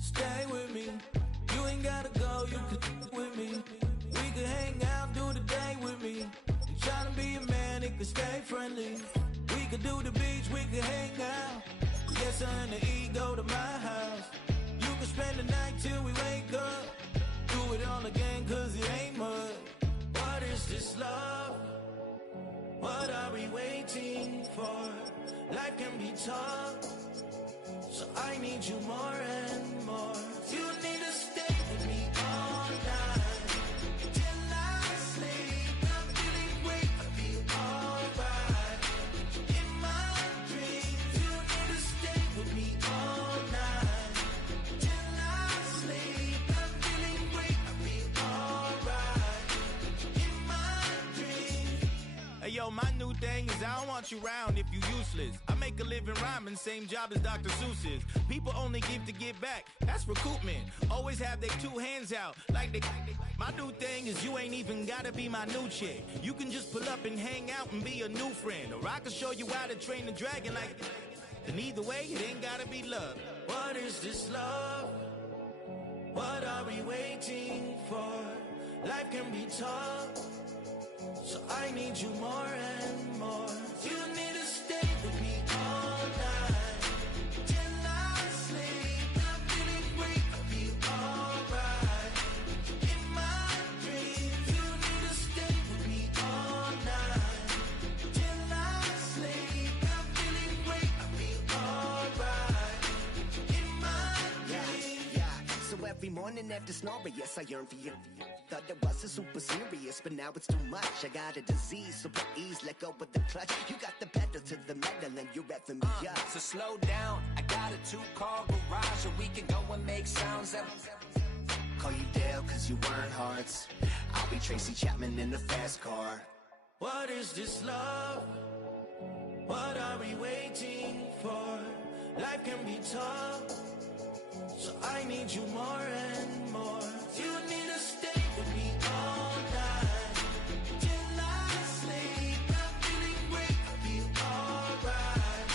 Stay with me. You ain't gotta go, you can with me. We could hang out, do the day with me. You tryna be a man, it could stay friendly. We could do the beach, we could hang out. Get something to eat, go to my house. You can spend the night till we wake up. Do it all again, cause it ain't mud. What is this love? What are we waiting for? Life can be tough, so I need you more and more. You need to stay with me all night till I sleep. I'm feeling great, I feel alright. In my dreams, you need to stay with me all night till I sleep. I'm feeling great, I feel alright. In my dreams. Hey yo, my new thing is I don't want you round if you useless. I make a living rhyming, same job as Dr. Seuss's. People only give to get back, that's recoupment. Always have their two hands out, like they. My new thing is you ain't even gotta be my new chick. You can just pull up and hang out and be a new friend. Or I can show you how to train the dragon like. And either way, it ain't gotta be love. What is this love? What are we waiting for? Life can be tough, so I need you more and more. You need to stay with me all night till I sleep. I'm feeling great, I feel alright. In my dreams, you need to stay with me all night till I sleep. I'm feeling great, I feel alright. In my dreams. Yeah. So every morning after snoring, yes, I yearn for you. Thought it wasn't super serious, but now it's too much. I got a disease, so please let go of the clutch. You got the pedal to the metal and you're revving me up. So slow down, I got a 2-car garage, so we can go and make sounds that. Call you Dale cause you weren't hearts. I'll be Tracy Chapman in the fast car. What is this love? What are we waiting for? Life can be tough, so I need you more and more. You need to stay with me all night till I sleep. I'm feeling great, I feel alright.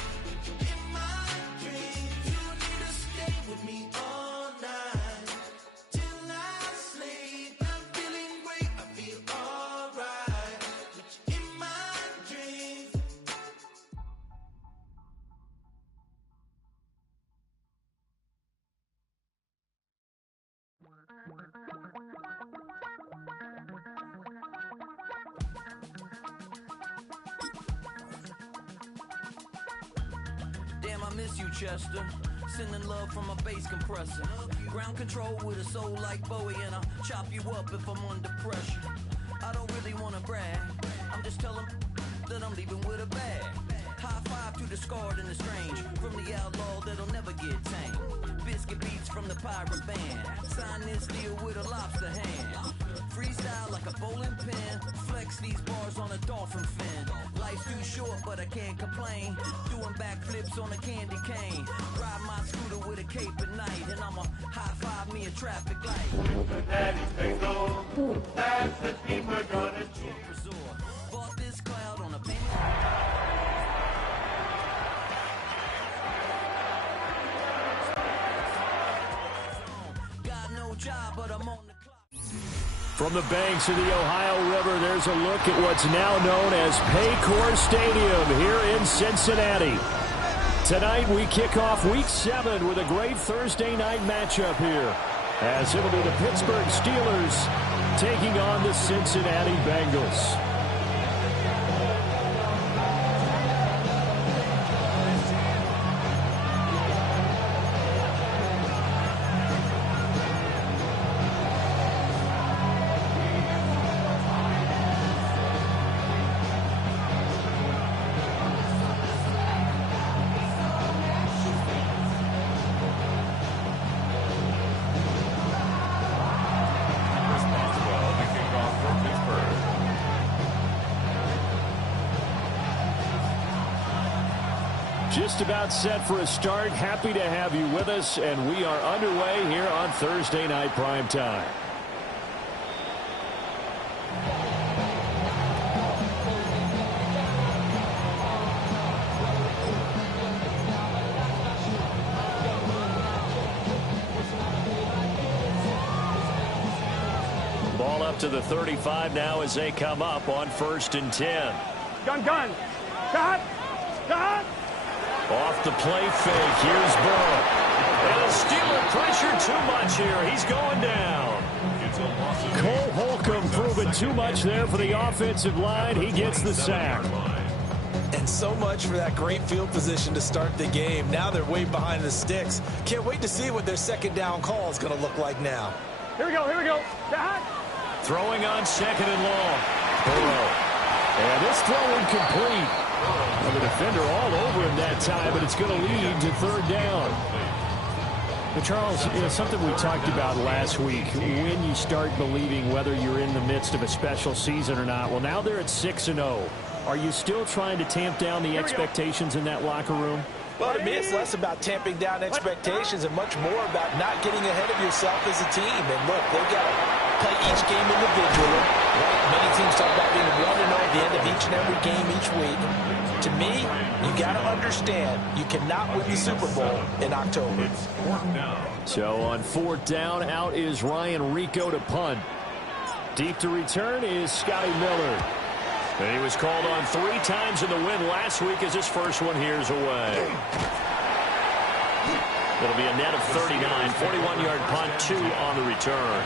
In my dreams, you need to stay with me all night till I sleep. I'm feeling great, I feel alright. In my dreams. Damn, I miss you, Chester. Sending love from a bass compressor. Ground control with a soul like Bowie, and I'll chop you up if I'm under pressure. I don't really wanna brag, I'm just telling that I'm leaving with a bag. High five to the scarred and the strange, from the outlaw that'll never get tamed. Biscuit beats from the pirate band, sign this deal with a lobster hand. Freestyle like a bowling pin, flex these bars on a dolphin fin. Life's too short but I can't complain, doing backflips on a candy cane. Ride my scooter with a cape at night, and I'ma high five me a traffic light. Daddy's bagel, that's the team we're gonna choose. Bought this cloud on a painted. Got no job, but I'm on the clock. From the banks of the Ohio River, there's a look at what's now known as Paycor Stadium here in Cincinnati. Tonight we kick off Week 7 with a great Thursday night matchup here, as it'll be the Pittsburgh Steelers taking on the Cincinnati Bengals. Just about set for a start. Happy to have you with us, and we are underway here on Thursday Night Prime Time. out to the 35 now as they come up on 1st and 10. Gun. Cut. Off the play fake. Here's Burrow. And a Steeler pressure too much here. He's going down. Cole Holcomb proving too much there for the offensive line. He gets the sack. And so much for that great field position to start the game. Now they're way behind the sticks. Can't wait to see what their second down call is going to look like now. Here we go. Cut. Throwing on 2nd and long. Burrow. And this throw incomplete. And the defender all over him that time, but it's going to lead to 3rd down. But Charles, something we talked about last week, when you start believing whether you're in the midst of a special season or not. Well, now they're at 6-0. Are you still trying to tamp down the expectations in that locker room? Well, to me, it's less about tamping down expectations and much more about not getting ahead of yourself as a team. And look, they've got to play each game individually. Right? Many teams talk about being 1-0 at the end of each and every game each week. To me, you got to understand you cannot win the Super Bowl in October. So on 4th down, out is Ryan Rico to punt. Deep to return is Scotty Miller. And he was called on 3 times in the win last week as his first one here's away. It'll be a net of 39, 41-yard punt, 2 on the return.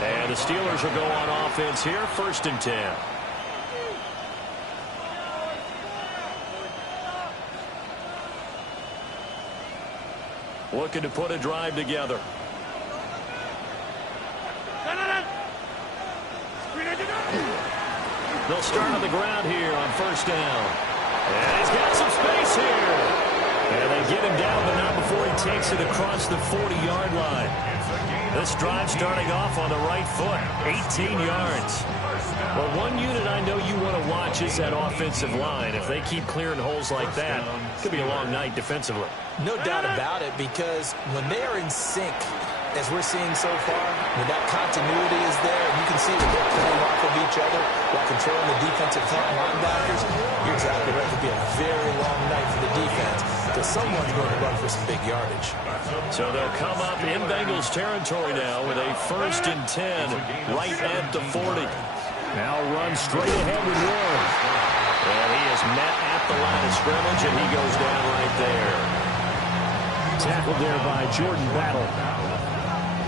And the Steelers will go on offense here, 1st and 10. Looking to put a drive together. They'll start on the ground here on 1st down. And he's got some space here. And they get him down, but not before he takes it across the 40-yard line. This drive starting off on the right foot, 18 yards. Well, one unit I know you want to watch is that offensive line. If they keep clearing holes like that, it could be a long night defensively. No doubt about it, because when they are in sync, as we're seeing so far, when that continuity is there, and you can see that they're playing off of each other while controlling the defensive front linebackers, you're exactly right. It could be a very long night for the defense because someone's going to run for some big yardage. So they'll come up in Bengals territory now with a 1st and 10 right at the 40. Now run straight ahead with Warren. And he is met at the line of scrimmage, and he goes down right there. Tackled there by Jordan Battle.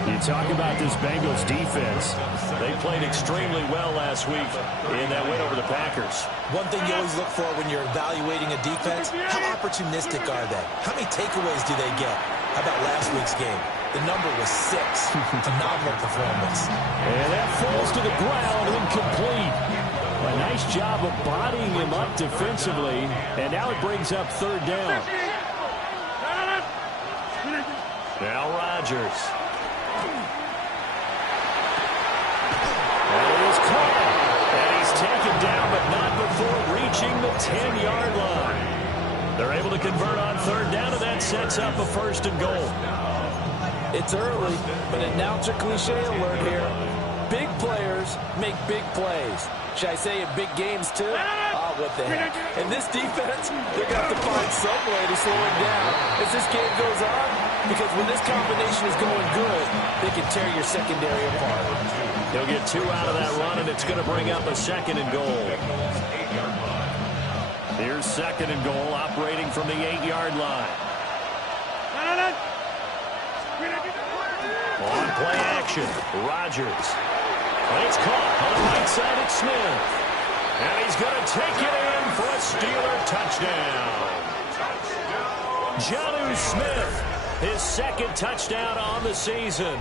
You talk about this Bengals defense. They played extremely well last week in that win over the Packers. One thing you always look for when you're evaluating a defense, how opportunistic are they? How many takeaways do they get? How about last week's game? The number was 6. Phenomenal performance. And that falls to the ground, incomplete. A nice job of bodying him up defensively, and now it brings up 3rd down. Now Rodgers. And it is caught. And he's taken down, but not before reaching the 10-yard line. They're able to convert on 3rd down, and that sets up a 1st and goal. It's early, but announcer cliche alert here. Big players make big plays. Should I say in big games, too? Oh, what the heck. And this defense, they're going to have to find some way to slow it down as this game goes on, because when this combination is going good, they can tear your secondary apart. He'll get 2 out of that run, and it's going to bring up a 2nd and goal. Here's 2nd and goal, operating from the 8-yard line. On play action, Rodgers. And it's caught on the right side at Smith. And he's going to take it in for a Steeler touchdown. Jonnu Smith, his 2nd touchdown on the season.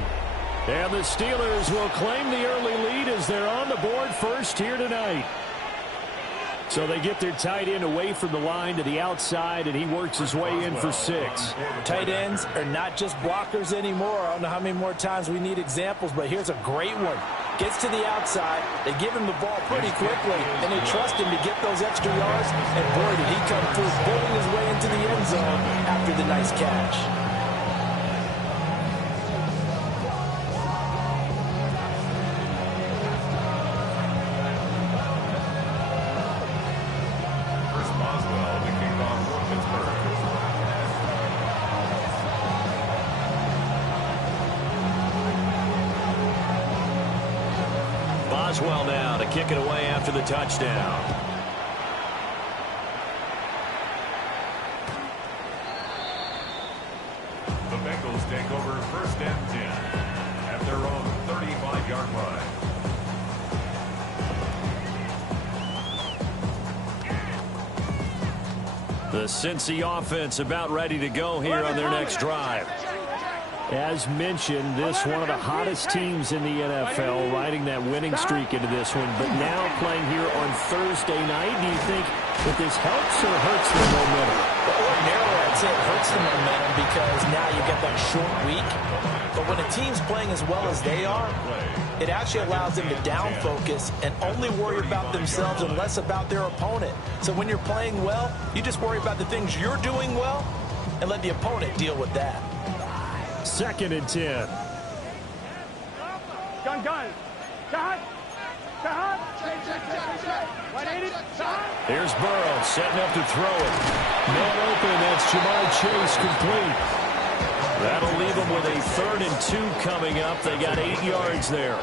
And the Steelers will claim the early lead as they're on the board first here tonight. So they get their tight end away from the line to the outside, and he works his way in for 6. Tight ends are not just blockers anymore. I don't know how many more times we need examples, but here's a great one. Gets to the outside, they give him the ball pretty quickly, and they trust him to get those extra yards, and boy, did he come through, bulling his way into the end zone after the nice catch. Boswell now to kick it away after the touchdown. The Bengals take over 1st and 10 at their own 35-yard line. The Cincy offense about ready to go here on their next drive. As mentioned, this one of the hottest teams in the NFL, riding that winning streak into this one, but now playing here on Thursday night. Do you think that this helps or hurts the momentum? Ordinarily, I'd say it hurts the momentum because now you get that short week. But when a team's playing as well as they are, it actually allows them to down focus and only worry about themselves and less about their opponent. So when you're playing well, you just worry about the things you're doing well and let the opponent deal with that. 2nd and 10. Here's Burrow setting up to throw it. Man open, that's Jamar Chase complete. That'll leave them with a 3rd and 2 coming up. They got 8 yards there.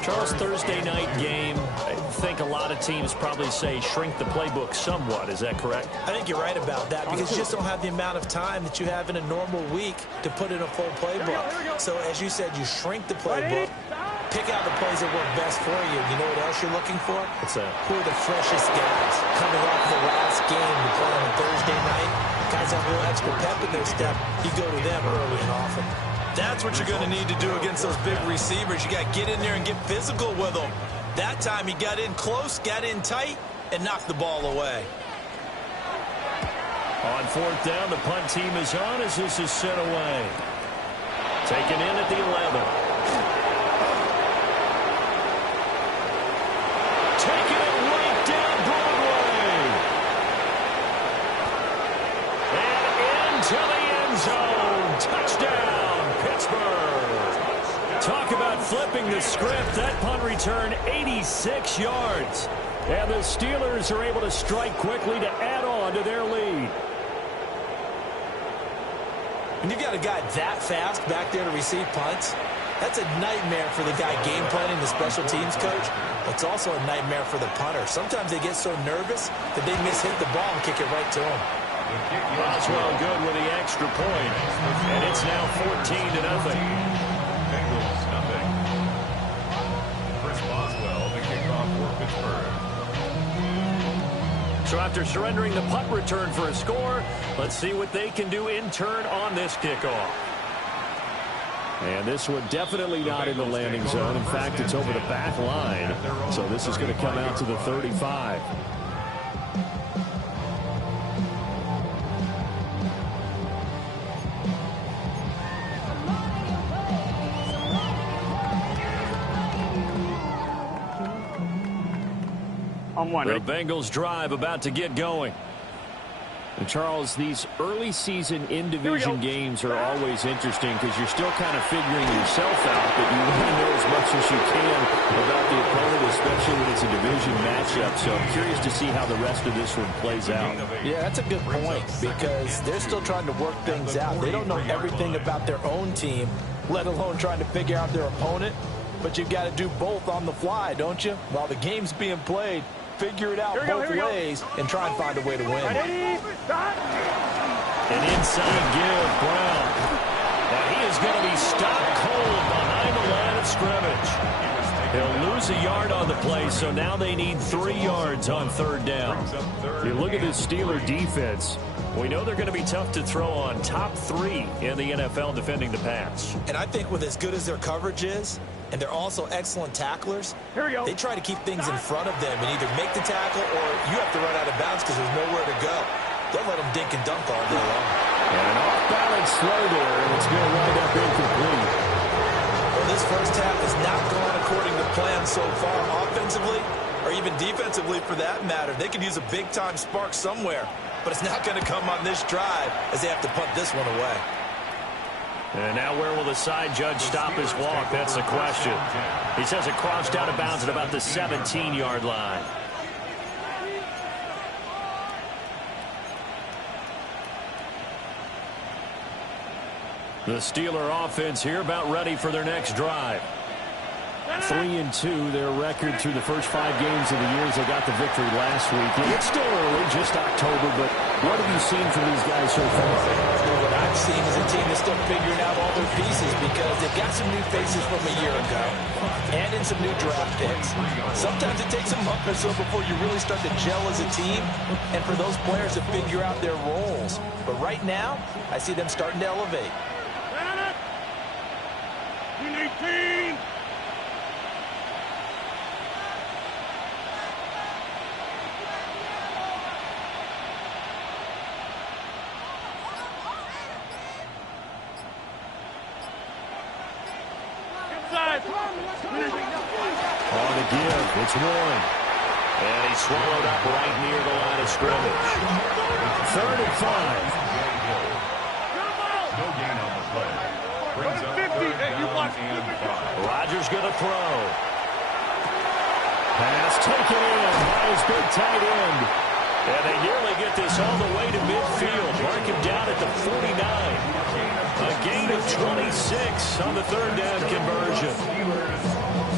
Charles, Thursday night game, I think a lot of teams probably say shrink the playbook somewhat. Is that correct? I think you're right about that because you just don't have the amount of time that you have in a normal week to put in a full playbook. So as you said, you shrink the playbook, pick out the plays that work best for you. You know what else you're looking for? What's that? Who are the freshest guys coming off the last game to play on a Thursday night? Guys have a little extra pep in their step. You go to them early and often. That's what you're going to need to do against those big receivers. You got to get in there and get physical with them. That time he got in close, got in tight, and knocked the ball away. On 4th down, the punt team is on as this is sent away. Taken in at the 11. Taking it right down Broadway. And into the end zone. Touchdown, Pittsburgh. Talk about flipping the script. That punt return, 86 yards. And the Steelers are able to strike quickly to add on to their lead. When you've got a guy that fast back there to receive punts, that's a nightmare for the guy game planning, the special teams coach. It's also a nightmare for the punter. Sometimes they get so nervous that they miss-hit the ball and kick it right to him. Boswell good with the extra point. And it's now 14-0. Bengals nothing. Chris Boswell, the kickoff for Pittsburgh. So after surrendering the punt return for a score, let's see what they can do in turn on this kickoff. And this one definitely not in the landing zone. In fact, it's over the back line. So this is going to come out to the 35. The Bengals drive about to get going. And Charles, these early season in-division games are always interesting because you're still kind of figuring yourself out, but you want to know as much as you can about the opponent, especially when it's a division matchup. So I'm curious to see how the rest of this one plays out. Yeah, that's a good point because they're still trying to work things out. They don't know everything about their own team, let alone trying to figure out their opponent. But you've got to do both on the fly, don't you? While the game's being played, figure it out both ways and try and find a way to win. An inside give, Brown. And he is going to be stopped cold behind the line of scrimmage. He'll lose a yard on the play, so now they need 3 yards on 3rd down. You look at this Steeler defense. We know they're going to be tough to throw on. Top 3 in the NFL defending the pass. And I think with as good as their coverage is, and they're also excellent tacklers, they try to keep things in front of them and either make the tackle or you have to run out of bounds because there's nowhere to go. They'll let them dink and dunk all day long. And an off-balance throw there, and it's going to wind up incomplete. Well, this first half has not gone according to plan so far offensively or even defensively for that matter. They could use a big-time spark somewhere, but it's not going to come on this drive as they have to punt this one away. And now where will the side judge stop his walk? That's the question. He says it crossed out of bounds at about the 17-yard line. The Steeler offense here about ready for their next drive. 3-2, their record through the first 5 games of the year as they got the victory last week. It's still early, just October, but what have you seen from these guys so far? What I've seen is a team that's still figuring out all their pieces because they've got some new faces from a year ago and in some new draft picks. Sometimes it takes a month or so before you really start to gel as a team and for those players to figure out their roles. But right now, I see them starting to elevate. 18! On the give, it's Warren. And he's swallowed up right near the line of scrimmage. 3rd and 5. No gain on the play. Brings up 3rd down and 5. Rodgers going to throw. Pass taken in by his big tight end. And they nearly get this all the way to midfield. Mark him down at the 49. A gain of 26 on the 3rd down conversion.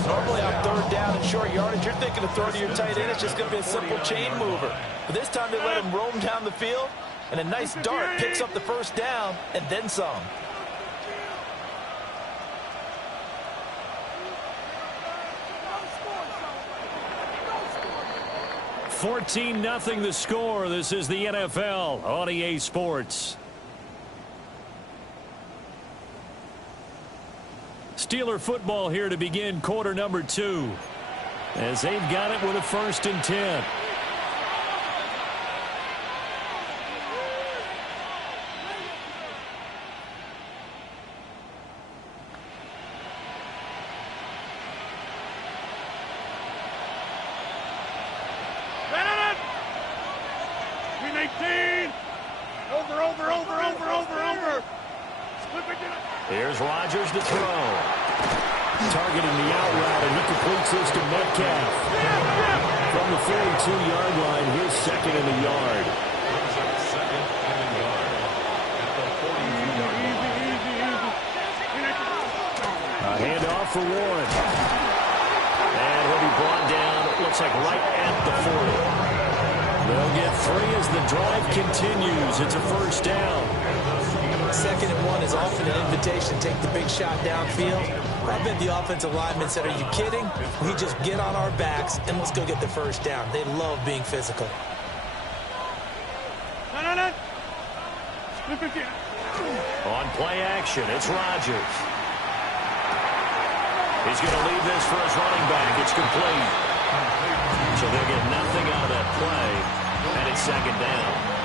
Normally on 3rd down and short yardage, you're thinking of throwing to your tight end. It's just going to be a simple chain mover. But this time they let him roam down the field, and a nice dart picks up the 1st down and then some. $14-0 the score. This is the NFL on EA Sports. Steeler football here to begin quarter number 2. As they've got it with a 1st and 10. Here's Rodgers to throw. Targeting the out route, and he completes this to Metcalf. From the 42-yard line, here's 2nd in the yard. A handoff for Warren. And he'll be brought down, it looks like right at the 40. They'll get 3 as the drive continues. It's a 1st down. 2nd and 1 is often an invitation to take the big shot downfield. I bet the offensive lineman said, are you kidding? We just get on our backs and let's go get the 1st down. They love being physical. On play action, it's Rodgers. He's going to leave this for his running back. It's complete. So they'll get nothing out of that play, and it's 2nd down.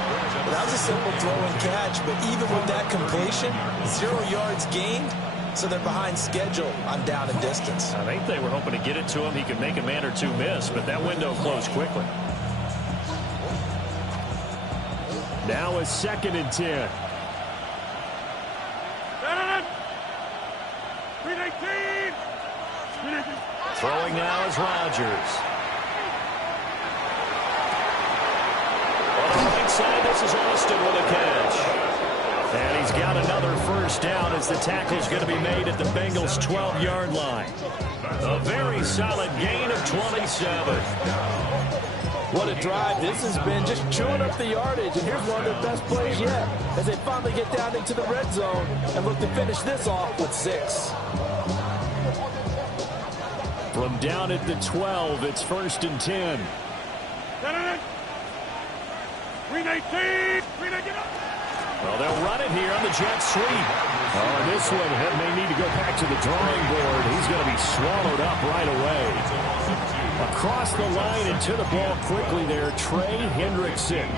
That was a simple throw and catch, but even with that completion, 0 yards gained, so they're behind schedule on down and distance. I think they were hoping to get it to him. He could make a man or 2 miss, but that window closed quickly. Now it's 2nd and 10. Throwing now is Rodgers. On the right side, this is Austin with a catch. And he's got another 1st down as the tackle's going to be made at the Bengals' 12-yard line. A very solid gain of 27. What a drive this has been, just chewing up the yardage. And here's one of their best plays yet as they finally get down into the red zone and look to finish this off with 6. From down at the 12, it's 1st and 10. Well, they'll run it here on the jet sweep. Oh, this one may need to go back to the drawing board. He's going to be swallowed up right away. Across the line and to the ball quickly there, Trey Hendrickson.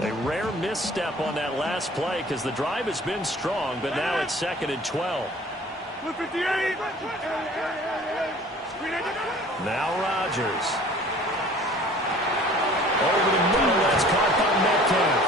A rare misstep on that last play because the drive has been strong, but now it's 2nd and 12. Now Rodgers. Over the middle, that's caught by Metcalf.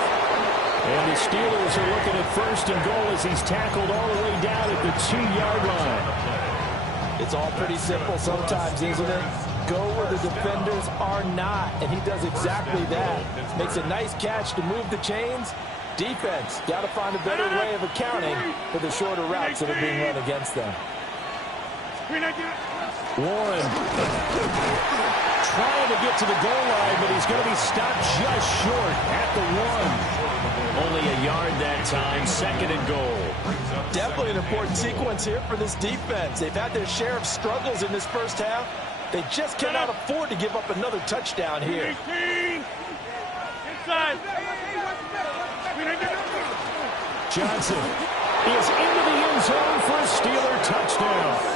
And the Steelers are looking at 1st and goal as he's tackled all the way down at the 2-yard line. It's all pretty simple sometimes, isn't it? Go where the defenders are not, and he does exactly that. Makes a nice catch to move the chains, Defense, got to find a better way of accounting for the shorter routes that are being run against them. Warren trying to get to the goal line, but he's going to be stopped just short at the 1. Only a yard that time, 2nd and goal. Definitely an important sequence here for this defense. They've had their share of struggles in this first half. They just cannot afford to give up another touchdown here. Johnson is into the end zone for a Steeler touchdown.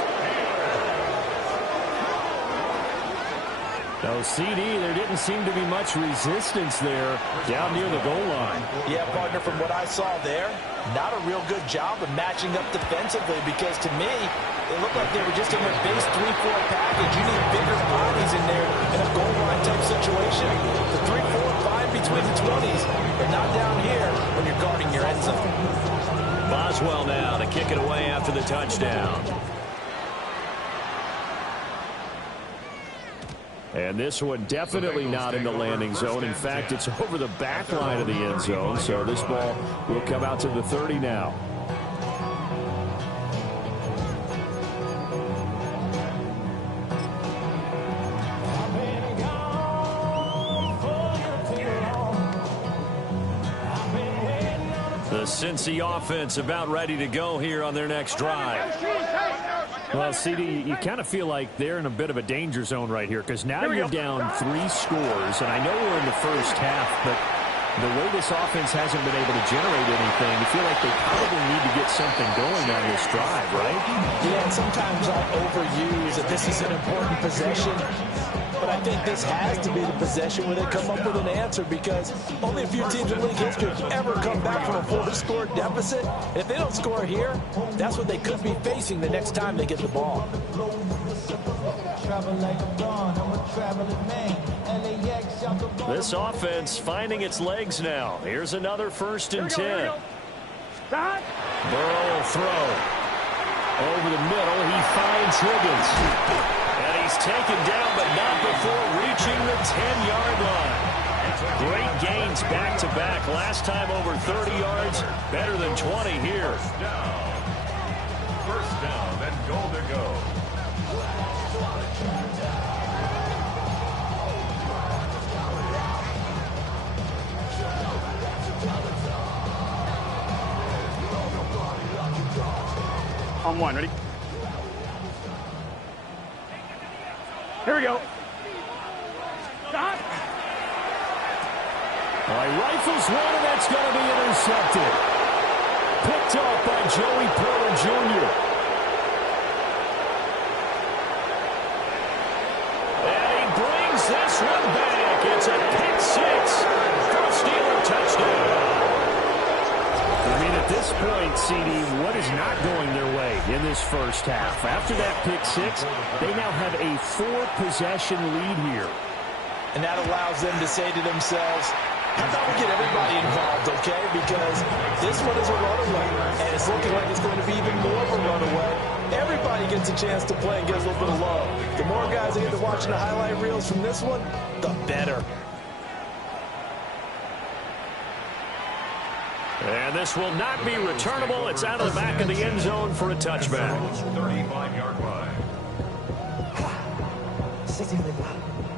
No, CD, there didn't seem to be much resistance there down near the goal line. Yeah, partner, from what I saw there, not a real good job of matching up defensively because to me, it looked like they were just in their base 3-4 package. You need bigger bodies in there in a goal line type situation. The 3-4, 5 between the 20s, but not down here when you're guarding your end zone. Boswell now to kick it away after the touchdown. And this one definitely not in the landing zone. In fact, it's over the back line of the end zone. So this ball will come out to the 30 now. The Cincy offense about ready to go here on their next drive. Well, CD, you kind of feel like they're in a bit of a danger zone right here because now you're down 3 scores, and I know we're in the first half, but the way this offense hasn't been able to generate anything, you feel like they probably need to get something going on this drive, right? Yeah, and sometimes I overuse that this is an important possession, but I think this has to be the possession where they come up with an answer because only a few teams in league history have ever come back from a 4-score deficit. And if they don't score here, that's what they could be facing the next time they get the ball. This offense finding its legs now. Here's another 1st and 10. Burrow will throw. Over the middle, he finds Higgins. And he's taken down, but not before reaching the 10-yard line. Great gains back-to-back. Last time over 30 yards, better than 20 here. First down, then goal to go. On 1, ready? Here we go. Stop. Well, he rifles one, and that's going to be intercepted. Picked off by Joey Porter Jr. And he brings this one back. It's a pick 6 for a Steeler touchdown. I mean, at this point, CD, what is not going their way in this first half? After that pick 6, they now have a 4-possession lead here. And that allows them to say to themselves, how about we get everybody involved, okay? Because this one is a runaway, and it's looking like it's going to be even more of a runaway. Everybody gets a chance to play and gets a little bit of love. The more guys that get to watching the highlight reels from this one, the better. And this will not be returnable. It's out of the back of the end zone for a touchback. 35-yard line.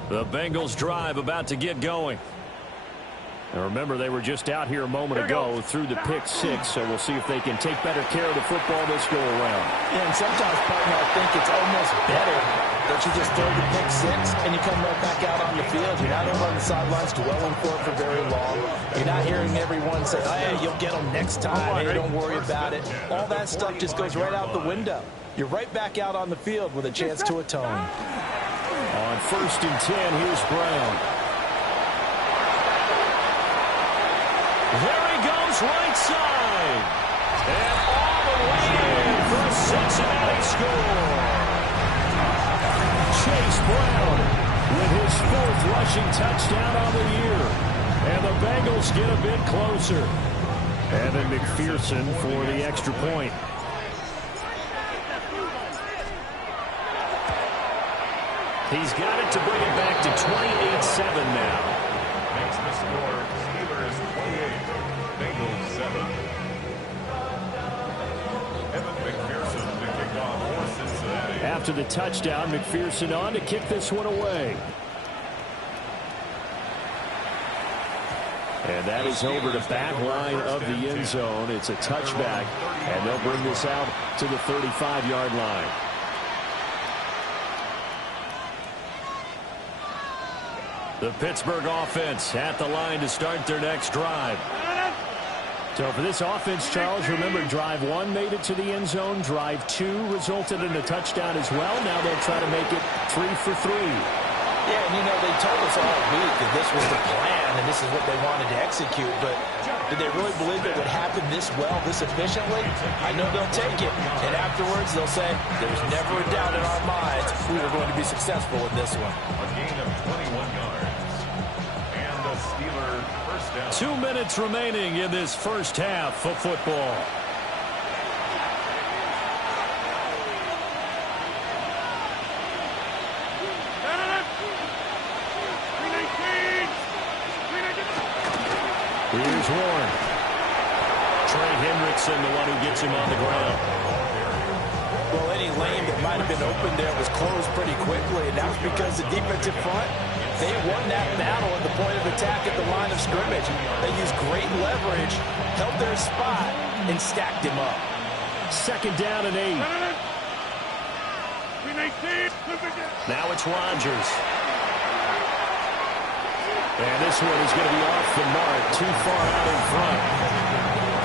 The Bengals drive about to get going. And remember, they were just out here a moment ago through the pick 6, so we'll see if they can take better care of the football this go around. Yeah, and sometimes, partner, I think it's almost better that you just throw the pick 6 and you come right back out on the field. You're not over on the sidelines dwelling for it for very long. You're not hearing everyone say, hey, you'll get them next time. Hey, don't worry about it. All that stuff just goes right out the window. You're right back out on the field with a chance to atone. On 1st and 10, here's Brown. There he goes, right side. And all the way in for a Cincinnati score. Chase Brown with his 4th rushing touchdown on the year. And the Bengals get a bit closer. Evan McPherson for the extra point. He's got it to bring it back to 28-7 now. Makes the score Steelers 28, Bengals after the touchdown. McPherson on to kick this one away. And that is over the back line of the end zone. It's a touchback, and they'll bring this out to the 35-yard line. The Pittsburgh offense at the line to start their next drive. So for this offense, Charles, remember, drive 1 made it to the end zone. Drive 2 resulted in a touchdown as well. Now they'll try to make it 3 for 3. Yeah, and they told us all week that this was the plan and this is what they wanted to execute, but did they really believe it would happen this well, this efficiently? I know they'll take it, and afterwards they'll say, there's never a doubt in our minds we were going to be successful in this one. A gain of 21 yards. And the Steelers first down. 2 minutes remaining in this first half of football. Here's Warren. Trey Hendrickson, the one who gets him on the ground. Well, any lane that might have been open there was closed pretty quickly, and that's because the defensive front, they won that battle at the point of attack at the line of scrimmage. They used great leverage, held their spot, and stacked him up. Second down and 8. Now it's Rodgers. And this one is going to be off the mark, too far out in front.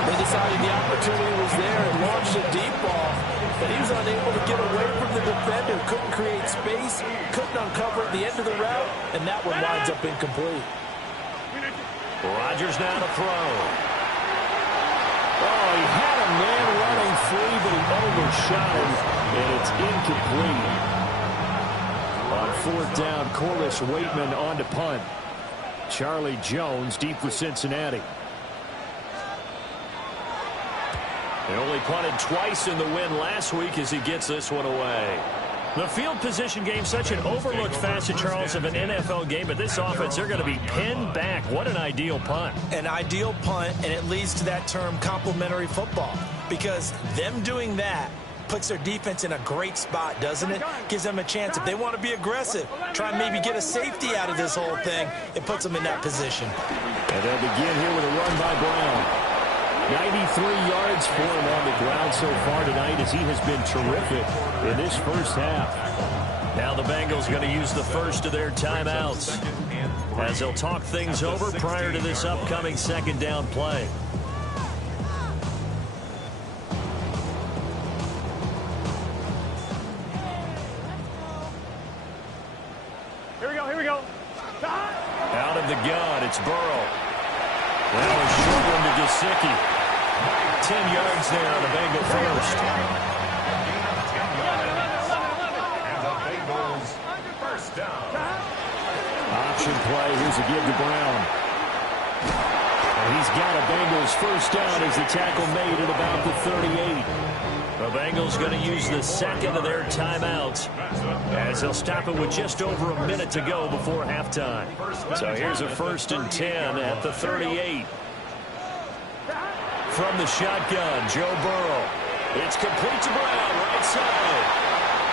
They decided the opportunity was there and launched a deep ball, but he was unable to get away from the defender, couldn't create space, couldn't uncover at the end of the route, and that one winds up incomplete. Rodgers now to throw. Oh, he had a man running free, but he overshot him, and it's incomplete. On fourth down, Corliss Waitman on to punt. Charlie Jones deep for Cincinnati. They only punted twice in the win last week as he gets this one away. The field position game, such an overlooked facet, Charles, of an NFL game, but this offense, they're going to be pinned back. What an ideal punt. An ideal punt, and it leads to that term complementary football, because them doing that puts their defense in a great spot, doesn't it? Gives them a chance. If they want to be aggressive, try and maybe get a safety out of this whole thing, it puts them in that position. And they'll begin here with a run by Brown. 93 yards for him on the ground so far tonight as he has been terrific in this first half. Now the Bengals going to use the first of their timeouts as they'll talk things over prior to this upcoming second down play. Here we go. Out of the gun, it's Burrow. That was short one to Gesicki. 10 yards there on the Bengal first. And the Bengals first down. Option play. Here's a give to Brown. And he's got a Bengals first down as the tackle made at about the 38. The Bengals going to use the second of their timeouts as they'll stop it with just over a minute to go before halftime. So here's a 1st and 10 at the 38. From the shotgun, Joe Burrow. It's complete to Brown, right side.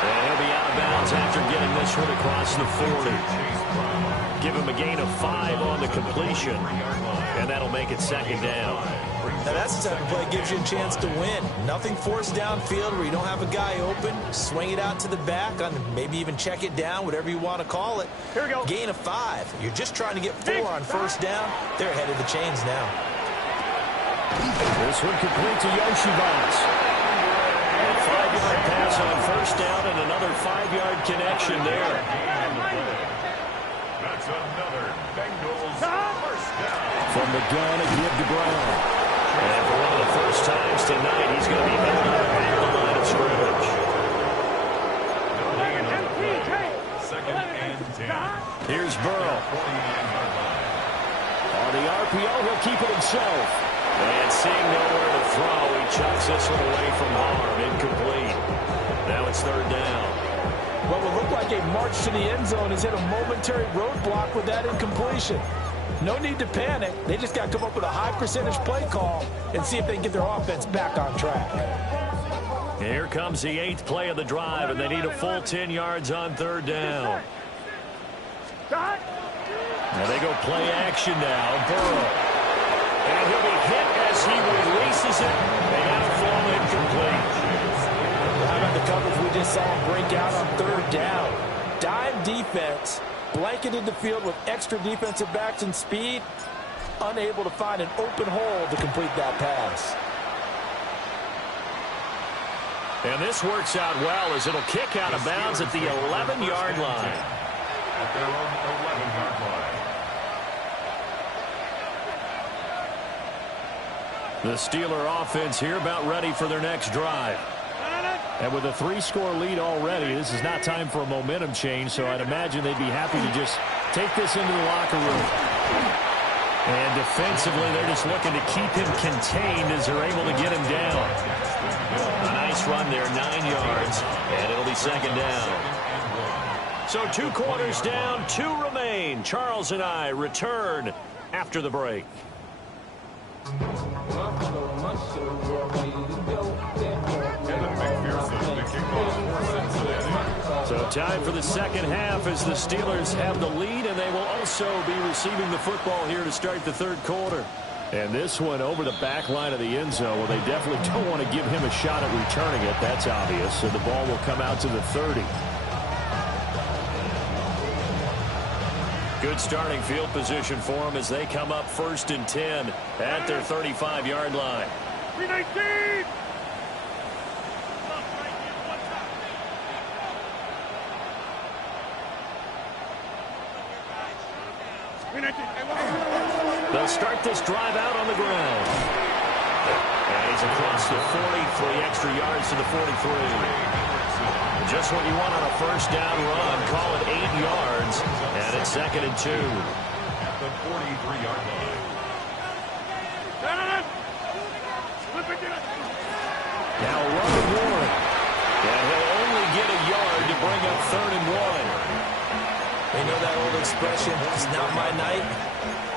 And he'll be out of bounds after getting this one across the 40. Give him a gain of 5 on the completion, and that'll make it second down. Now that's the type of play that gives you a chance to win. Nothing forced downfield where you don't have a guy open. Swing it out to the back, on maybe even check it down, whatever you want to call it. Here we go. Gain of 5. You're just trying to get 4 on first down. They're ahead of the chains now. This one complete to Yoshivas. A 5-yard pass on first down and another 5-yard connection there. That's another Bengals first down. From the gun, a give to Brown. And for one of the first times tonight, he's going to be held up at the line of scrimmage. Second and 10. Here's Burrow. On the RPO, he'll keep it himself. And seeing nowhere to throw, he chucks this one away from harm. Incomplete. Now it's third down. What would look like a march to the end zone has hit a momentary roadblock with that incompletion. No need to panic. They just got to come up with a high percentage play call and see if they can get their offense back on track. Here comes the 8th play of the drive, and they need a full 10 yards on 3rd down. Now they go play action now. Burrow. And he'll be hit as he releases it. They got to fall incomplete. How about the coverage we just saw break out on 3rd down? Dime defense, blanketed the field with extra defensive backs and speed, unable to find an open hole to complete that pass. And this works out well as it'll kick out of bounds at the 11-yard line. At their own 11-yard line. The Steeler offense here about ready for their next drive. And with a 3-score lead already, this is not time for a momentum change, so I'd imagine they'd be happy to just take this into the locker room. And defensively, they're just looking to keep him contained as they're able to get him down. A nice run there, 9 yards, and it'll be 2nd down. So 2 quarters down, 2 remain. Charles and I return after the break. So time for the second half as the Steelers have the lead, and they will also be receiving the football here to start the 3rd quarter. And this one over the back line of the end zone. Well, they definitely don't want to give him a shot at returning it. That's obvious. So the ball will come out to the 30. Good starting field position for them as they come up 1st and 10 at their 35-yard line. 319! They'll start this drive out on the ground. And he's across the 40, 3 extra yards to the 43. Just what you want on a 1st down run. Call it 8 yards. And it's 2nd and 2. At the 43-yard line. Now run and one. And he'll only get a yard to bring up 3rd and 1. You know that old expression, it's not my night?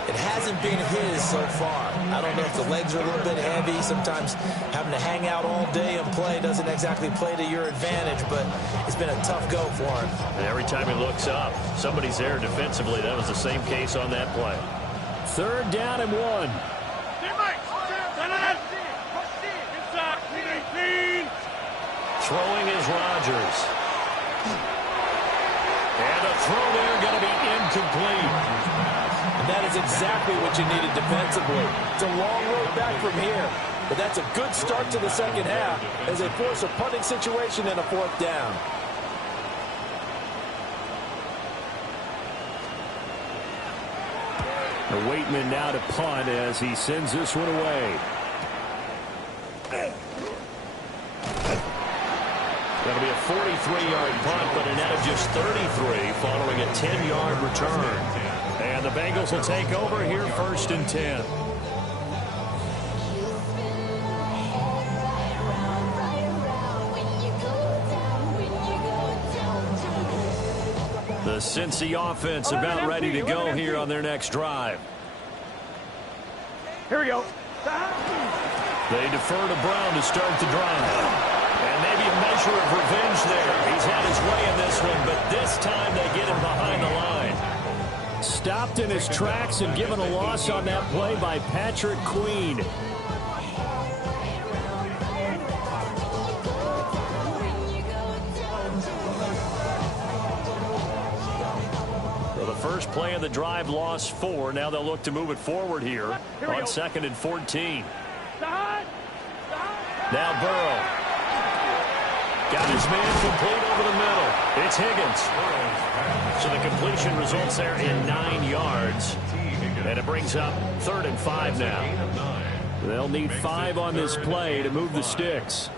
It hasn't been his so far. I don't know if the legs are a little bit heavy. Sometimes having to hang out all day and play doesn't exactly play to your advantage, but it's been a tough go for him. And every time he looks up, somebody's there defensively. That was the same case on that play. 3rd down and 1. Throwing is Rodgers. And a throw there going to be incomplete. And that is exactly what you needed defensively. It's a long road back from here, but that's a good start to the 2nd half as they force a punting situation and a 4th down. The Waitman now to punt as he sends this one away. That'll be a 43-yard punt, but a net of just 33 following a 10-yard return. And the Bengals will take over here 1st and 10. The Cincy offense about ready to go here on their next drive. Here we go. They defer to Brown to start the drive. And maybe a measure of revenge there. He's had his way in this one, but this time they get him behind the line. Stopped in his tracks and given a loss on that play by Patrick Queen. Well, the first play of the drive lost 4. Now they'll look to move it forward here on 2nd and 14. Now Burrow. Got his man complete over the middle. It's Higgins. So the completion results there in 9 yards. And it brings up 3rd and 5 now. They'll need 5 on this play to move the sticks.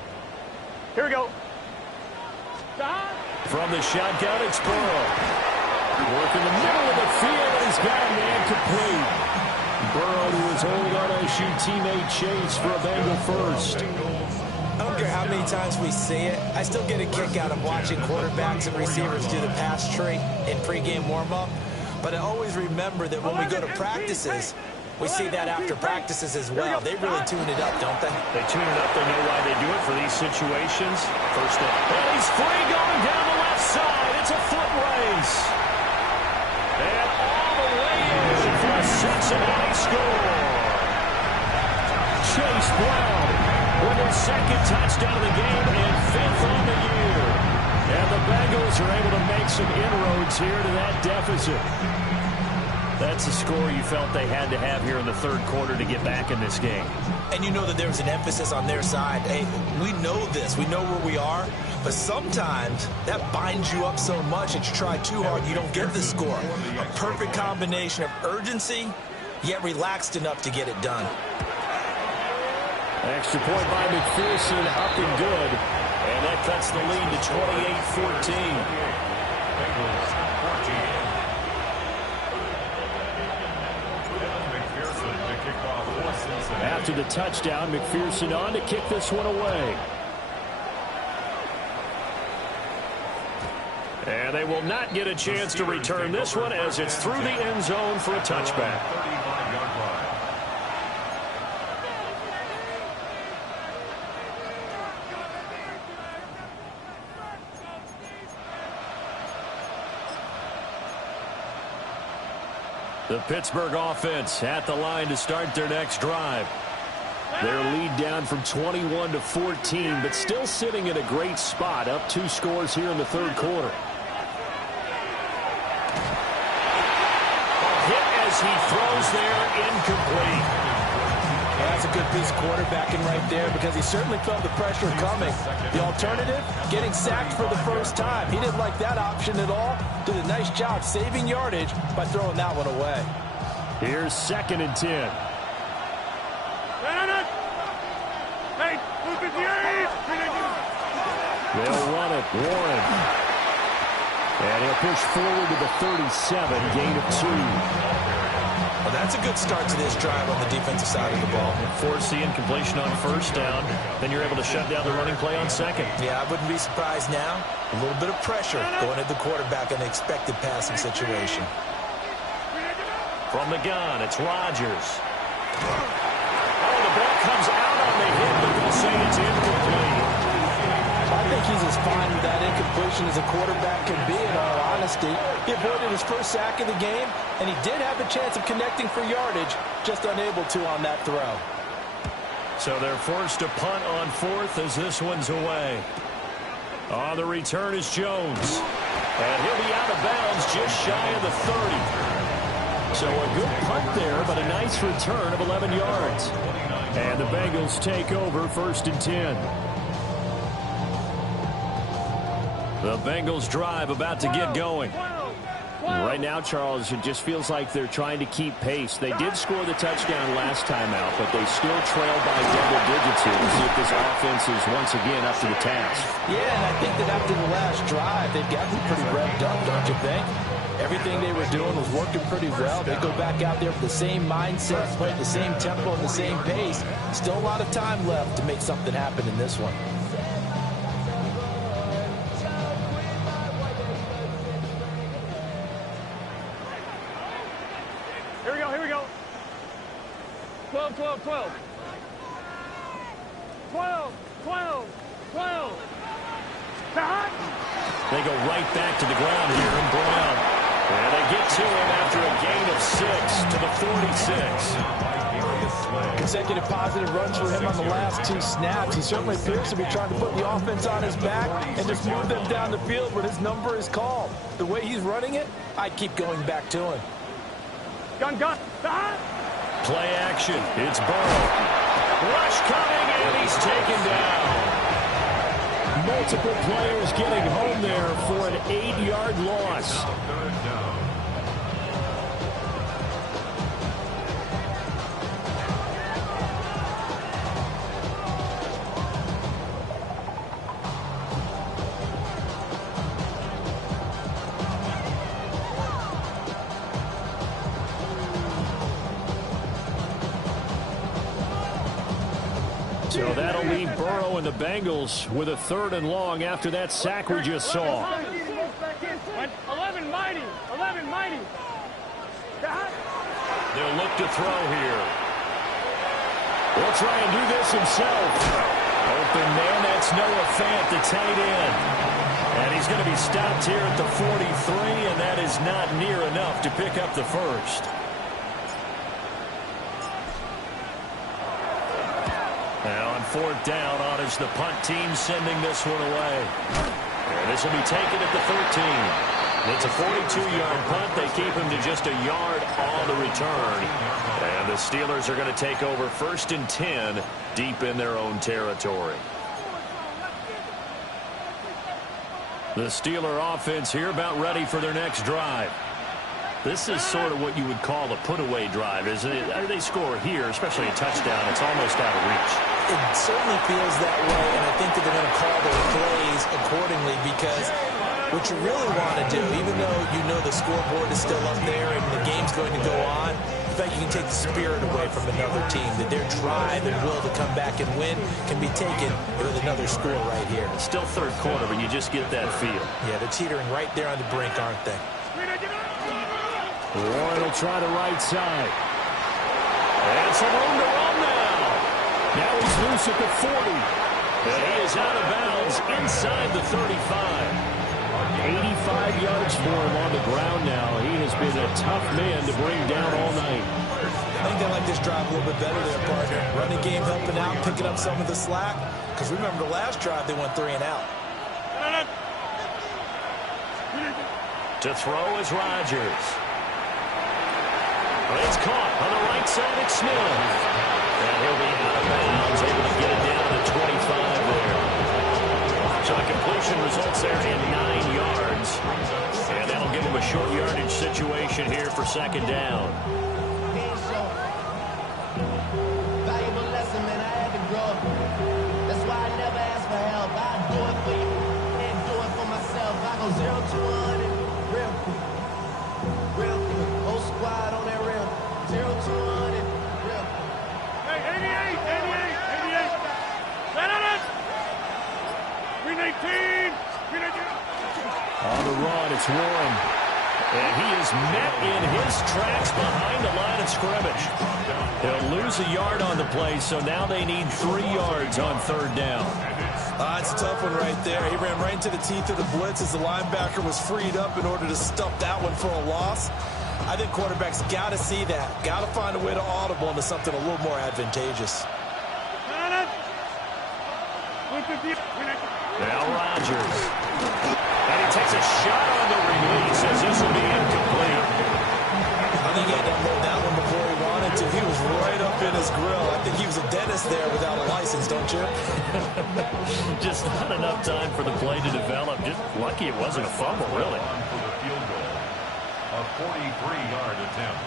Here we go. From the shotgun, it's Burrow. Work in the middle of the field, and he's got a man complete. Burrow to his old LSU teammate Chase for a Bengal first. I don't care how many times we see it. I still get a kick out of watching quarterbacks and receivers do the pass tree in pregame warm-up. But I always remember that when we go to practices, We see that after practices as well. They really tune it up, don't they? They tune it up. They know why they do it for these situations. First down. And he's free going down the left side. It's a foot race. And all the way in for a Cincinnati score. Chase Brown with his second touchdown of the game and 5th on the year. And the Bengals are able to make some inroads here to that deficit. That's the score you felt they had to have here in the third quarter to get back in this game. And you know that there's an emphasis on their side. Hey, we know this. We know where we are. But sometimes that binds you up so much that you try too hard, you don't get the score. A perfect combination of urgency, yet relaxed enough to get it done. Extra point by McPherson, up and good. And that cuts the lead to 28-14. After the touchdown, McPherson on to kick this one away. And they will not get a chance to return this one as it's through the end zone for a touchback. The Pittsburgh offense at the line to start their next drive. Their lead down from 21-14, but still sitting in a great spot, up 2 scores here in the third quarter. A hit as he throws there, incomplete. Well, that's a good piece of quarterbacking right there because he certainly felt the pressure coming. The alternative, getting sacked for the first time. He didn't like that option at all. Did a nice job saving yardage by throwing that one away. Here's 2nd and 10. They'll run it. Warren. And he'll push forward to the 37, gain of 2. Well, that's a good start to this drive on the defensive side of the ball. Force the incompletion on first down. Then you're able to shut down the running play on second. Yeah, I wouldn't be surprised now. A little bit of pressure going at the quarterback in the expected passing situation. From the gun, it's Rodgers. Oh, the ball comes out on the hit, but they'll say it's incomplete. I think he's as fine with that incompletion as a quarterback can be, in all honesty. He avoided his first sack of the game, and he did have a chance of connecting for yardage, just unable to on that throw. So they're forced to punt on 4th as this one's away. On the return is Jones. And he'll be out of bounds just shy of the 30. So a good punt there, but a nice return of 11 yards. And the Bengals take over 1st and 10. The Bengals drive about to get going. Right now, Charles, it just feels like they're trying to keep pace. They did score the touchdown last time out, but they still trail by double digits here to see if this offense is once again up to the task. Yeah, and I think that after the last drive, they've gotten pretty revved up, don't you think? Everything they were doing was working pretty well. They go back out there with the same mindset, play the same tempo and the same pace. Still a lot of time left to make something happen in this one. Here we go. 12. 12. They go right back to the ground here in Brown. And they get to him after a gain of 6 to the 46. Consecutive positive runs for him on the last 2 snaps. He certainly appears to be trying to put the offense on his back and just move them down the field when his number is called. The way he's running it, I'd keep going back to him. Gun. Play action. It's Burrow. Rush coming, and he's taken down. Multiple players getting home there for an 8-yard loss. So that'll leave Burrow and the Bengals with a 3rd and long after that sack we just saw. 11 mighty. They'll look to throw here. He'll try and do this himself. Open man, that's Noah Fant, the tight end. And he's going to be stopped here at the 43, and that is not near enough to pick up the first. Now on fourth down, on is the punt team sending this one away. And this will be taken at the 13. It's a 42-yard punt. They keep him to just a yard on the return. And the Steelers are going to take over 1st and 10 deep in their own territory. The Steeler offense here about ready for their next drive. This is sort of what you would call a put-away drive, isn't it? They score here, especially a touchdown. It's almost out of reach. It certainly feels that way, and I think that they're going to call their plays accordingly because what you really want to do, even though you know the scoreboard is still up there and the game's going to go on, in fact, you can take the spirit away from another team, that their drive and will to come back and win can be taken with another score right here. Still third quarter, but you just get that feel. Yeah, they're teetering right there on the brink, aren't they? Warren will try the right side. And some room to run now. Now he's loose at the 40. And he is out of bounds inside the 35. 85 yards for him on the ground now. He has been a tough man to bring down all night. I think they like this drive a little bit better there, partner. Running game helping out, picking up some of the slack. Because remember the last drive, they went 3 and out. To throw is Rodgers. It's caught on the right side. It's Smith. And he'll be out of bounds, able to get it down to 25 there. So the completion results there in 9 yards. And that'll give him a short yardage situation here for 2nd down. Valuable lesson, man. I had to grow up. That's why I never ask for help. I do it for you and do it for myself. I go 0 to 100 real quick. Real quick. Whole squad on that real. 0 to 100 real quick. Hey, 88. Set on it. Green 18. On the run, it's Warren. And he is met in his tracks behind the line of scrimmage. He'll lose a yard on the play, so now they need 3 yards on 3rd down. It's a tough one right there. He ran right into the teeth of the blitz as the linebacker was freed up in order to stuff that one for a loss. I think quarterbacks got to see that. Got to find a way to audible into something a little more advantageous. Now Rodgers. And he takes a shot on the release as this will be incomplete. I think he had to unload that one before he wanted to. He was right up in his grill. I think he was a dentist there without a license, don't you? Just not enough time for the play to develop. Just lucky it wasn't a fumble, really. A 43-yard attempt.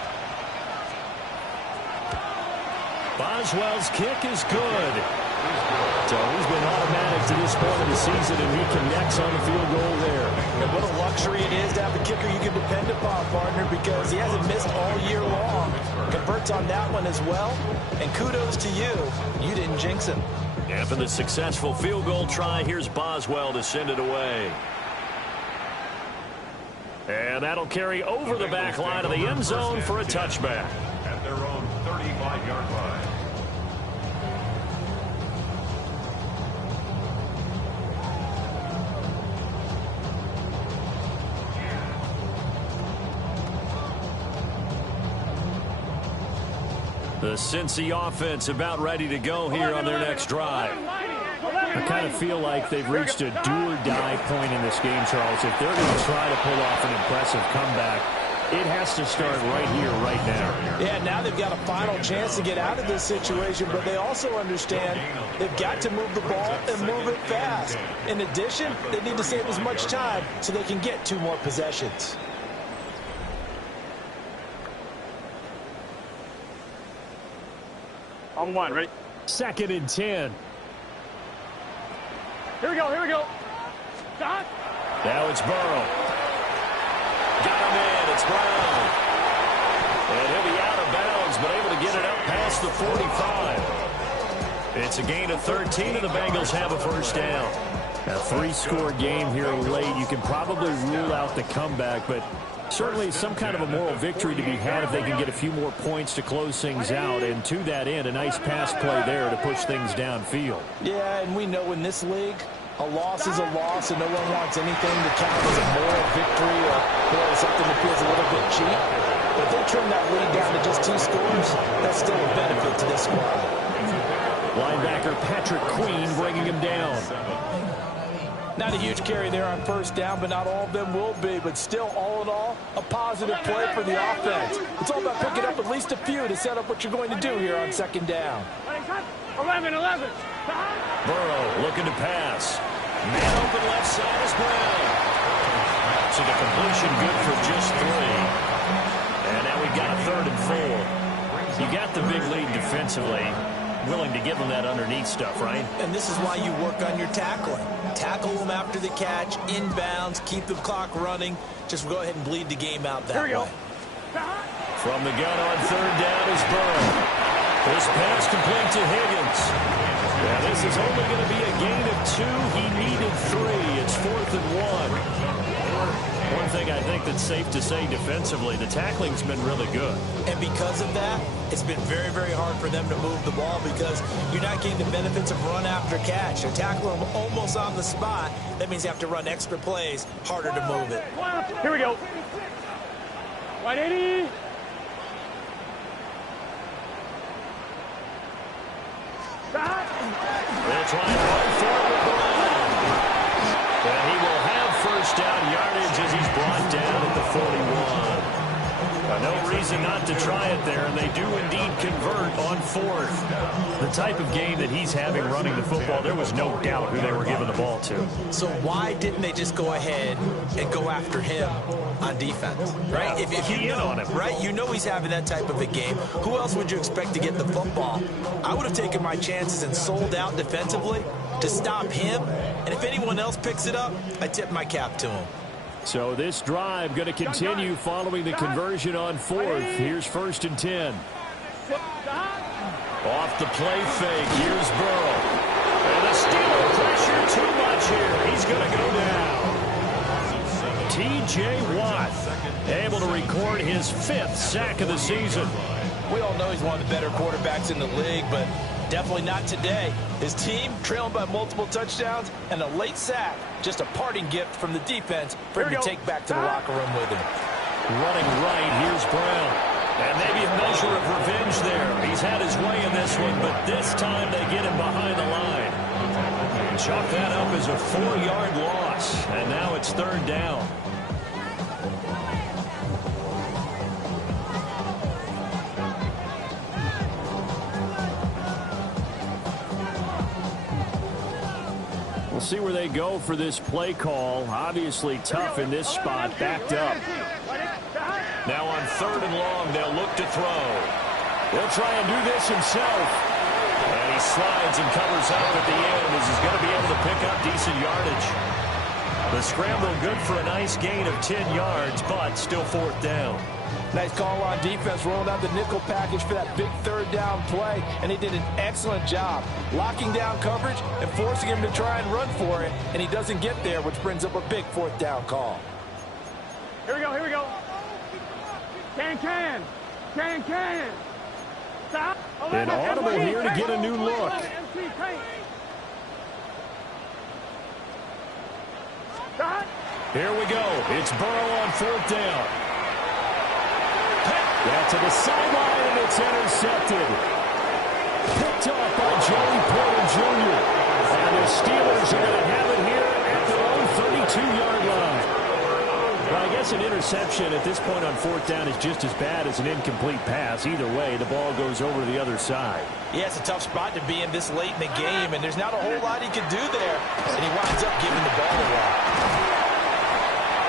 Boswell's kick is good. So he's been automatic to this point of the season, and he connects on the field goal there. And what a luxury it is to have a kicker you can depend upon, partner, because he hasn't missed all year long. Converts on that one as well. And kudos to you. You didn't jinx him. After the successful field goal try, here's Boswell to send it away. And that'll carry over the back line of the end zone for a touchback. At their own 35-yard line. The Cincy offense about ready to go here on their next drive. I kind of feel like they've reached a do-or-die point in this game, Charles. If they're going to try to pull off an impressive comeback, it has to start right here, right now. Yeah, now they've got a final chance to get out of this situation, but they also understand they've got to move the ball and move it fast. In addition, they need to save as much time so they can get 2 more possessions. On 1, ready? 2nd and 10. Here we go. Stop. Now it's Burrow. Got him in. It's Brown. And he'll be out of bounds, but able to get it up past the 45. It's a gain of 13, and the Bengals have a first down. A 3-score game here late. You can probably rule out the comeback, but certainly some kind of a moral victory to be had if they can get a few more points to close things out. And to that end, a nice pass play there to push things downfield. Yeah, and we know in this league, a loss is a loss, and no one wants anything to count as a moral victory or something that feels a little bit cheap. But if they trim that lead down to just 2 scores, that's still a benefit to this squad. Linebacker Patrick Queen bringing him down. Not a huge carry there on first down, but not all of them will be. But still, all in all, a positive play for the offense. It's all about picking up at least a few to set up what you're going to do here on second down. 11. Burrow looking to pass. Man open left side is Brown. So the completion good for just 3. And now we've got a 3rd and 4. You got the big lead defensively. Willing to give them that underneath stuff, right? And this is why you work on your tackling. Tackle them after the catch, inbounds, keep the clock running. Just go ahead and bleed the game out that way. From the gun on 3rd down is Burrow. This pass complete to Higgins. Yeah, this is only going to be a gain of 2. He needed 3. It's 4th and 1. One thing I think that's safe to say defensively, the tackling's been really good. And because of that, it's been very, very hard for them to move the ball because you're not getting the benefits of run after catch. They're tackling them almost on the spot. That means you have to run extra plays, harder to move it. Here we go. 180. They'll try and run for it with Brown. And he will have first down yardage as he's brought down at the 41. No reason not to try it there, and they do indeed convert on 4th. The type of game that he's having running the football, there was no doubt who they were giving the ball to. So why didn't they just go ahead and go after him on defense, right? If you know, on him. right, you know he's having that type of a game. Who else would you expect to get the football? I would have taken my chances and sold out defensively to stop him, and if anyone else picks it up, I tip my cap to him. So this drive going to continue following the conversion on 4th. Here's 1st and 10. Off the play fake. Here's Burrow. And the Steeler pressure too much here. He's going to go down. T.J. Watt able to record his 5th sack of the season. We all know he's one of the better quarterbacks in the league, but definitely not today. His team trailing by multiple touchdowns and a late sack. Just a parting gift from the defense for him to take back to the locker room with him. Running right, here's Brown. And maybe a measure of revenge there. He's had his way in this one, but this time they get him behind the line. Chalk that up as a 4-yard loss. And now it's 3rd down. We'll see where they go for this play call. Obviously tough in this spot, backed up. Now on 3rd and long, they'll look to throw. He'll try and do this himself. And he slides and covers up at the end as he's going to be able to pick up decent yardage. The scramble good for a nice gain of 10 yards, but still 4th down. Nice call on defense, rolling out the nickel package for that big 3rd down play, and he did an excellent job locking down coverage and forcing him to try and run for it, and he doesn't get there, which brings up a big 4th down call. Here we go. Can. Stop. An audible here to get a new look. Here we go. It's Burrow on 4th down. Back to the sideline, and it's intercepted. Picked up by Joey Porter Jr. And the Steelers are going to have it here at their own 32-yard line. Well, I guess an interception at this point on 4th down is just as bad as an incomplete pass. Either way, the ball goes over to the other side. Yeah, it's a tough spot to be in this late in the game, and there's not a whole lot he could do there. And he winds up giving the ball away.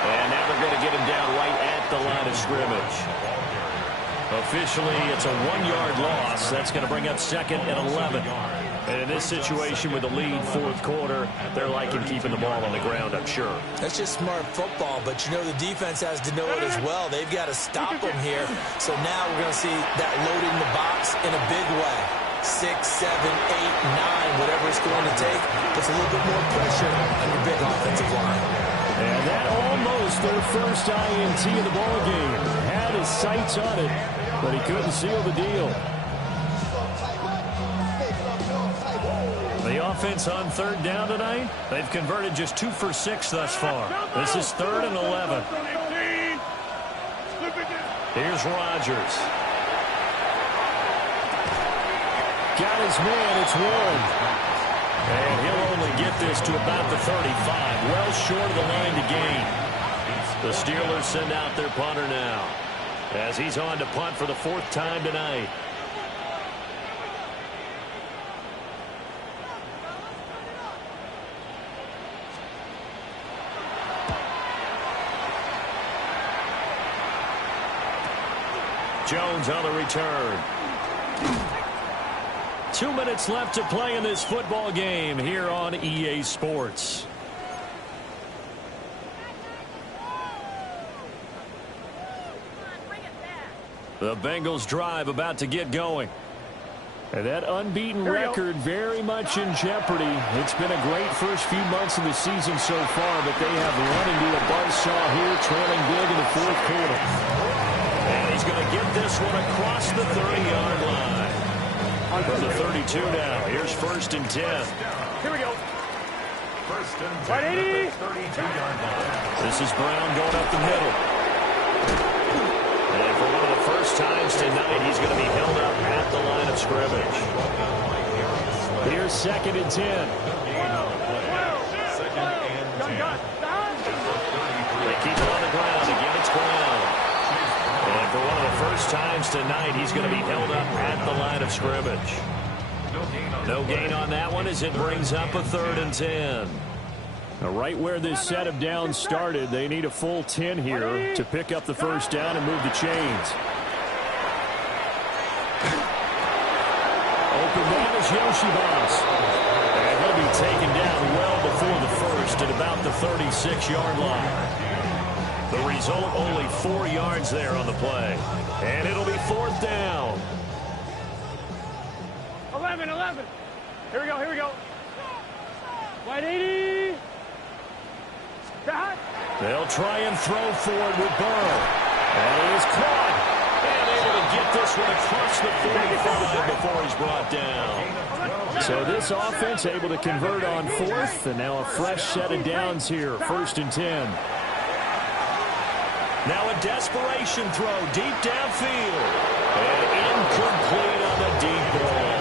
And now they're going to get him down right at the line of scrimmage. Officially, it's a 1-yard loss. That's going to bring up 2nd and 11. And in this situation with the lead 4th quarter, they're liking keeping the ball on the ground, I'm sure. That's just smart football, but you know the defense has to know it as well. They've got to stop them here. So now we're going to see that loading the box in a big way. 6, 7, 8, 9, whatever it's going to take, puts a little bit more pressure on your big offensive line. And that almost their first INT of the ball game. Had his sights on it, but he couldn't seal the deal. The offense on third down tonight, they've converted just 2 for 6 thus far. This is 3rd and 11. Here's Rodgers. Got his man, it's Warren. And he'll only get this to about the 35, well short of the line to gain. The Steelers send out their punter now, as he's on to punt for the 4th time tonight. Jones on the return. 2 minutes left to play in this football game here on EA Sports. The Bengals drive about to get going. And that unbeaten record very much in jeopardy. It's been a great first few months of the season so far, but they have run into a buzzsaw here, trailing big in the 4th quarter. And he's going to get this one across the 30-yard line. From the 32 now. Here's 1st and 10. Here we go. 1st and 10. 32-yard line. This is Brown going up the middle. And for one of the first times tonight, he's going to be held up at the line of scrimmage. Here's 2nd and 10. They keep it on the ground. Again, it's Brown. And for one of the first times tonight, he's going to be held up at the line of scrimmage. No gain on that one as it brings up a 3rd and 10. Now, right where this set of downs started, they need a full 10 here to pick up the first down and move the chains. Open man is Yoshibas. And he'll be taken down well before the first at about the 36-yard line. The result, only 4 yards there on the play. And it'll be 4th down. 11. Here we go. Wide 80. They'll try and throw forward with Burrow. And he is caught. And able to get this one across the 45 before he's brought down. So this offense able to convert on 4th. And now a fresh set of downs here. 1st and 10. Now a desperation throw deep downfield. And incomplete on the deep ball.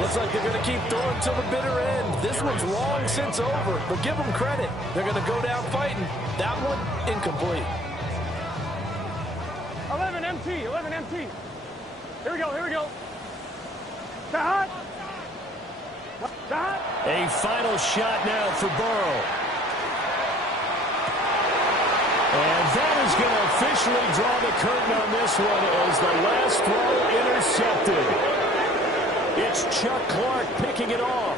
Looks like they're going to keep throwing till the bitter end. This one's long since over, but give them credit. They're going to go down fighting. That one, incomplete. 11 empty. Here we go. Hot. A final shot now for Burrow. And that is going to officially draw the curtain on this one as the last throw intercepted. It's Chuck Clark picking it off.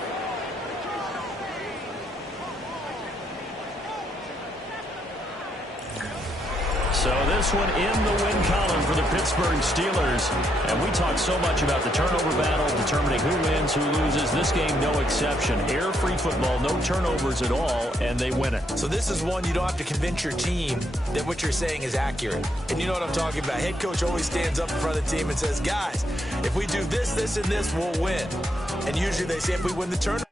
So this one in the win column for the Pittsburgh Steelers. And we talk so much about the turnover battle, determining who wins, who loses. This game, no exception. Air-free football, no turnovers at all, and they win it. So this is one you don't have to convince your team that what you're saying is accurate. And you know what I'm talking about. Head coach always stands up in front of the team and says, guys, if we do this, this, and this, we'll win. And usually they say if we win the turnover,